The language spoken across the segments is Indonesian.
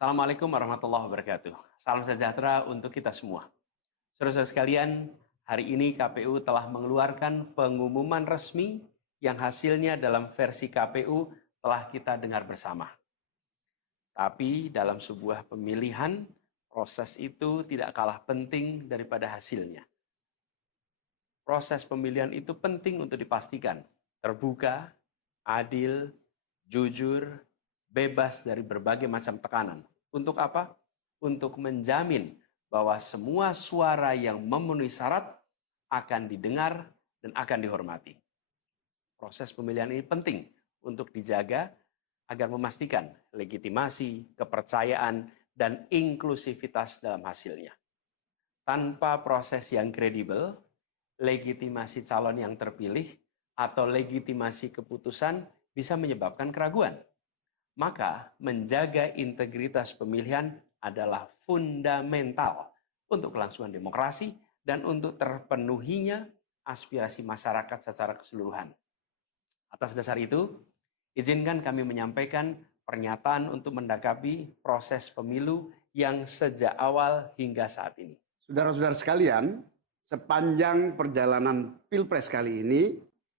Assalamualaikum warahmatullahi wabarakatuh. Salam sejahtera untuk kita semua. Saudara-saudara sekalian, hari ini KPU telah mengeluarkan pengumuman resmi yang hasilnya dalam versi KPU telah kita dengar bersama. Tapi dalam sebuah pemilihan, proses itu tidak kalah penting daripada hasilnya. Proses pemilihan itu penting untuk dipastikan terbuka, adil, jujur, bebas dari berbagai macam tekanan. Untuk apa? Untuk menjamin bahwa semua suara yang memenuhi syarat akan didengar dan akan dihormati. Proses pemilihan ini penting untuk dijaga agar memastikan legitimasi, kepercayaan, dan inklusivitas dalam hasilnya. Tanpa proses yang kredibel, legitimasi calon yang terpilih atau legitimasi keputusan bisa menyebabkan keraguan. Maka menjaga integritas pemilihan adalah fundamental untuk kelangsungan demokrasi dan untuk terpenuhinya aspirasi masyarakat secara keseluruhan. Atas dasar itu, izinkan kami menyampaikan pernyataan untuk mendakapi proses pemilu yang sejak awal hingga saat ini. Saudara-saudara sekalian, sepanjang perjalanan Pilpres kali ini,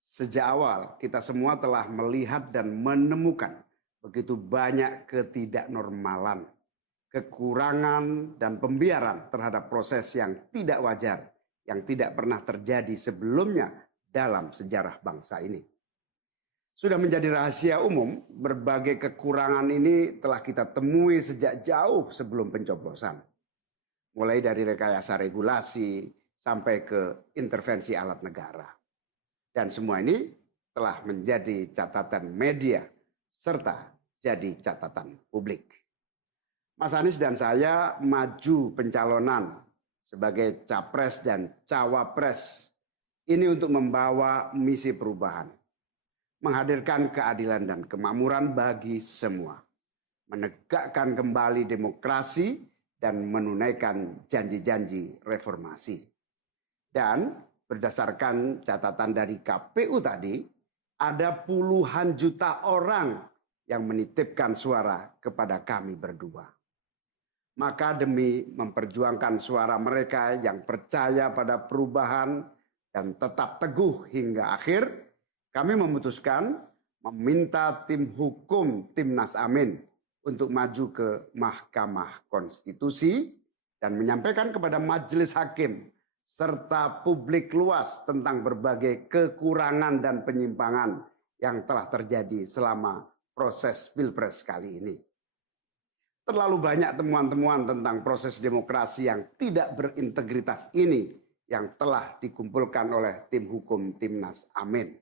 sejak awal kita semua telah melihat dan menemukan begitu banyak ketidaknormalan, kekurangan, dan pembiaran terhadap proses yang tidak wajar, yang tidak pernah terjadi sebelumnya dalam sejarah bangsa ini. Sudah menjadi rahasia umum, berbagai kekurangan ini telah kita temui sejak jauh sebelum pencoblosan. Mulai dari rekayasa regulasi sampai ke intervensi alat negara. Dan semua ini telah menjadi catatan media serta jadi catatan publik. Mas Anies dan saya maju pencalonan sebagai capres dan cawapres ini untuk membawa misi perubahan. Menghadirkan keadilan dan kemakmuran bagi semua. Menegakkan kembali demokrasi dan menunaikan janji-janji reformasi. Dan berdasarkan catatan dari KPU tadi, ada puluhan juta orang yang menitipkan suara kepada kami berdua. Maka demi memperjuangkan suara mereka yang percaya pada perubahan dan tetap teguh hingga akhir, kami memutuskan meminta tim hukum Timnas Amin untuk maju ke Mahkamah Konstitusi dan menyampaikan kepada majelis hakim serta publik luas tentang berbagai kekurangan dan penyimpangan yang telah terjadi selama proses Pilpres kali ini. Terlalu banyak temuan-temuan tentang proses demokrasi yang tidak berintegritas ini yang telah dikumpulkan oleh tim hukum Timnas Amin.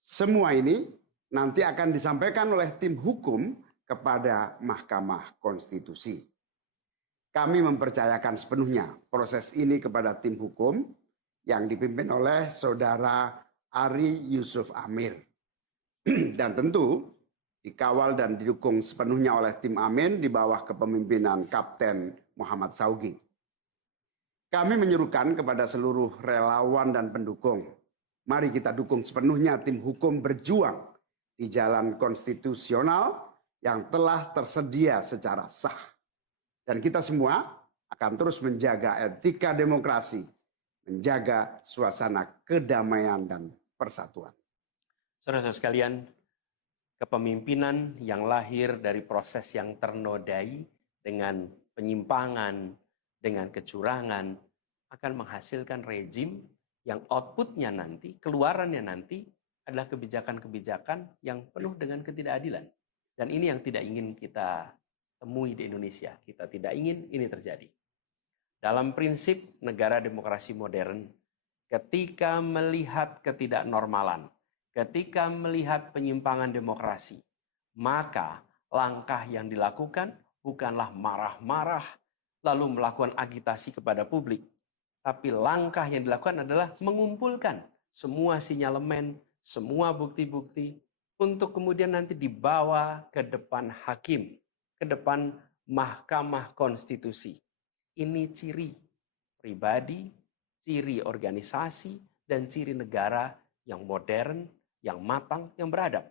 Semua ini nanti akan disampaikan oleh tim hukum kepada Mahkamah Konstitusi. Kami mempercayakan sepenuhnya proses ini kepada tim hukum yang dipimpin oleh Saudara Ari Yusuf Amir. Dan tentu dikawal dan didukung sepenuhnya oleh tim Amin di bawah kepemimpinan Kapten Muhammad Saugi. Kami menyerukan kepada seluruh relawan dan pendukung, mari kita dukung sepenuhnya tim hukum berjuang di jalan konstitusional yang telah tersedia secara sah. Dan kita semua akan terus menjaga etika demokrasi, menjaga suasana kedamaian dan persatuan. Saudara-saudara sekalian, kepemimpinan yang lahir dari proses yang ternodai dengan penyimpangan, dengan kecurangan, akan menghasilkan rejim yang outputnya nanti, keluarannya nanti adalah kebijakan-kebijakan yang penuh dengan ketidakadilan. Dan ini yang tidak ingin kita temui di Indonesia. Kita tidak ingin ini terjadi. Dalam prinsip negara demokrasi modern, ketika melihat ketidaknormalan, ketika melihat penyimpangan demokrasi, maka langkah yang dilakukan bukanlah marah-marah lalu melakukan agitasi kepada publik. Tapi langkah yang dilakukan adalah mengumpulkan semua sinyalemen, semua bukti-bukti untuk kemudian nanti dibawa ke depan hakim, ke depan Mahkamah Konstitusi. Ini ciri pribadi, ciri organisasi, dan ciri negara yang modern, yang matang, yang beradab.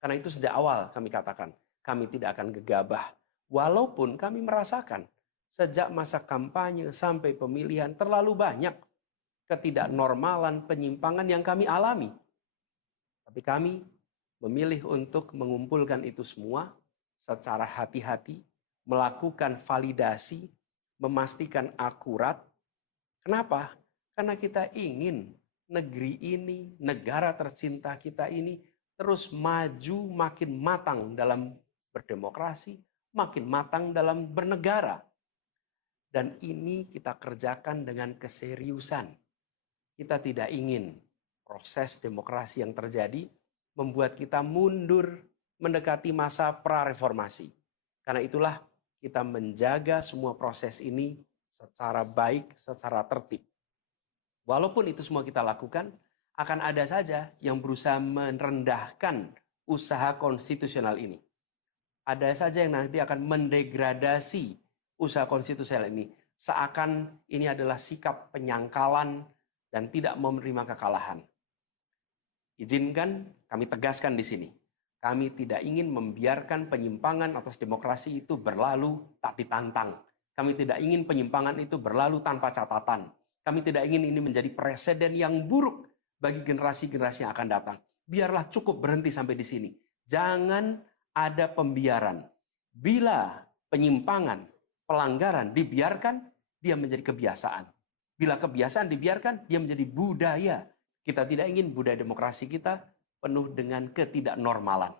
Karena itu sejak awal kami katakan, kami tidak akan gegabah Walaupun kami merasakan sejak masa kampanye sampai pemilihan terlalu banyak ketidaknormalan, penyimpangan yang kami alami. Tapi kami memilih untuk mengumpulkan itu semua secara hati-hati, melakukan validasi, memastikan akurat. Kenapa? Karena kita ingin negeri ini, negara tercinta kita ini terus maju makin matang dalam berdemokrasi, makin matang dalam bernegara. Dan ini kita kerjakan dengan keseriusan. Kita tidak ingin proses demokrasi yang terjadi membuat kita mundur mendekati masa prareformasi. Karena itulah kita menjaga semua proses ini secara baik, secara tertib. Walaupun itu semua kita lakukan, akan ada saja yang berusaha merendahkan usaha konstitusional ini. Ada saja yang nanti akan mendegradasi usaha konstitusional ini. Seakan ini adalah sikap penyangkalan dan tidak menerima kekalahan. Izinkan kami tegaskan di sini. Kami tidak ingin membiarkan penyimpangan atas demokrasi itu berlalu tak ditantang. Kami tidak ingin penyimpangan itu berlalu tanpa catatan. Kami tidak ingin ini menjadi presiden yang buruk bagi generasi-generasi yang akan datang. Biarlah cukup berhenti sampai di sini. Jangan ada pembiaran. Bila penyimpangan, pelanggaran dibiarkan, dia menjadi kebiasaan. Bila kebiasaan dibiarkan, dia menjadi budaya. Kita tidak ingin budaya demokrasi kita penuh dengan ketidaknormalan.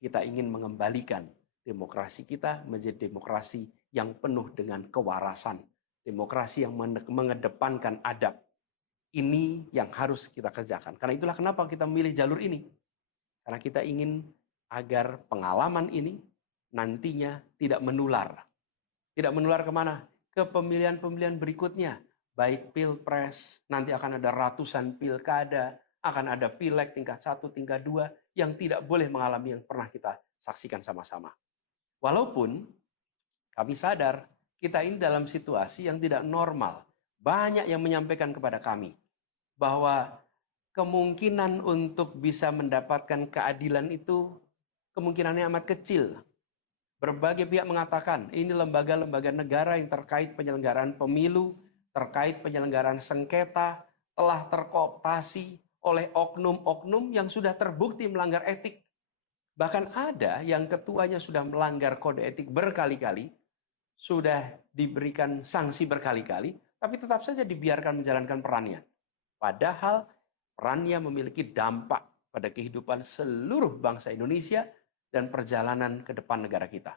Kita ingin mengembalikan demokrasi kita menjadi demokrasi yang penuh dengan kewarasan. Demokrasi yang mengedepankan adab. Ini yang harus kita kerjakan. Karena itulah kenapa kita memilih jalur ini. Karena kita ingin agar pengalaman ini nantinya tidak menular. Tidak menular kemana? Ke pemilihan-pemilihan berikutnya. Baik pilpres, nanti akan ada ratusan pilkada, akan ada pileg tingkat 1, tingkat 2, yang tidak boleh mengalami yang pernah kita saksikan sama-sama. Walaupun kami sadar, kita ini dalam situasi yang tidak normal. Banyak yang menyampaikan kepada kami bahwa kemungkinan untuk bisa mendapatkan keadilan itu kemungkinannya amat kecil. Berbagai pihak mengatakan ini lembaga-lembaga negara yang terkait penyelenggaraan pemilu, terkait penyelenggaraan sengketa, telah terkooptasi oleh oknum-oknum yang sudah terbukti melanggar etik. Bahkan ada yang ketuanya sudah melanggar kode etik berkali-kali, sudah diberikan sanksi berkali-kali, tapi tetap saja dibiarkan menjalankan perannya. Padahal perannya memiliki dampak pada kehidupan seluruh bangsa Indonesia dan perjalanan ke depan negara kita.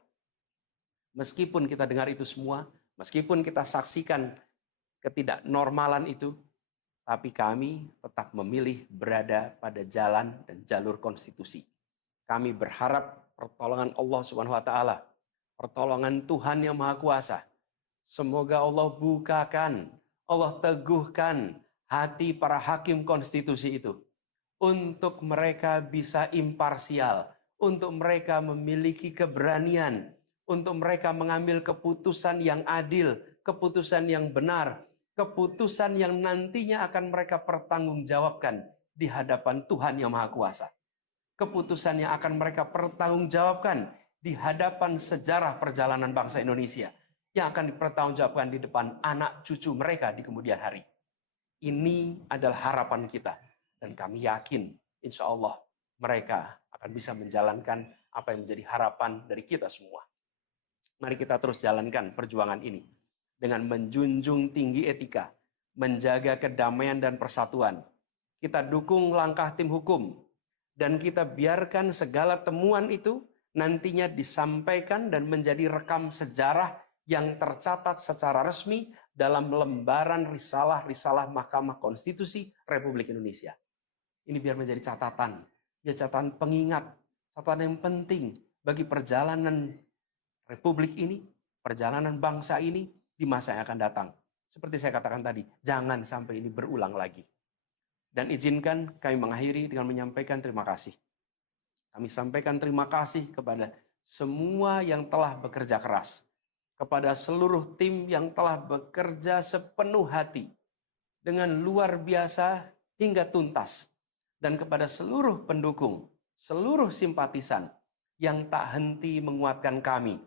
Meskipun kita dengar itu semua, meskipun kita saksikan ketidaknormalan itu, tapi kami tetap memilih berada pada jalan dan jalur konstitusi. Kami berharap pertolongan Allah Subhanahu wa taala, pertolongan Tuhan yang Maha Kuasa. Semoga Allah bukakan, Allah teguhkan hati para hakim konstitusi itu untuk mereka bisa imparsial, untuk mereka memiliki keberanian, untuk mereka mengambil keputusan yang adil, keputusan yang benar, keputusan yang nantinya akan mereka pertanggungjawabkan di hadapan Tuhan yang Maha Kuasa. Keputusan yang akan mereka pertanggungjawabkan di hadapan sejarah perjalanan bangsa Indonesia, yang akan dipertanggungjawabkan di depan anak cucu mereka di kemudian hari. Ini adalah harapan kita, dan kami yakin insya Allah mereka akan bisa menjalankan apa yang menjadi harapan dari kita semua. Mari kita terus jalankan perjuangan ini dengan menjunjung tinggi etika, menjaga kedamaian dan persatuan. Kita dukung langkah tim hukum, dan kita biarkan segala temuan itu nantinya disampaikan dan menjadi rekam sejarah yang tercatat secara resmi dalam lembaran risalah-risalah Mahkamah Konstitusi Republik Indonesia. Ini biar menjadi catatan, ya catatan pengingat, catatan yang penting bagi perjalanan Republik ini, perjalanan bangsa ini di masa yang akan datang. Seperti saya katakan tadi, jangan sampai ini berulang lagi. Dan izinkan kami mengakhiri dengan menyampaikan terima kasih. Kami sampaikan terima kasih kepada semua yang telah bekerja keras, kepada seluruh tim yang telah bekerja sepenuh hati, dengan luar biasa hingga tuntas, dan kepada seluruh pendukung, seluruh simpatisan yang tak henti menguatkan kami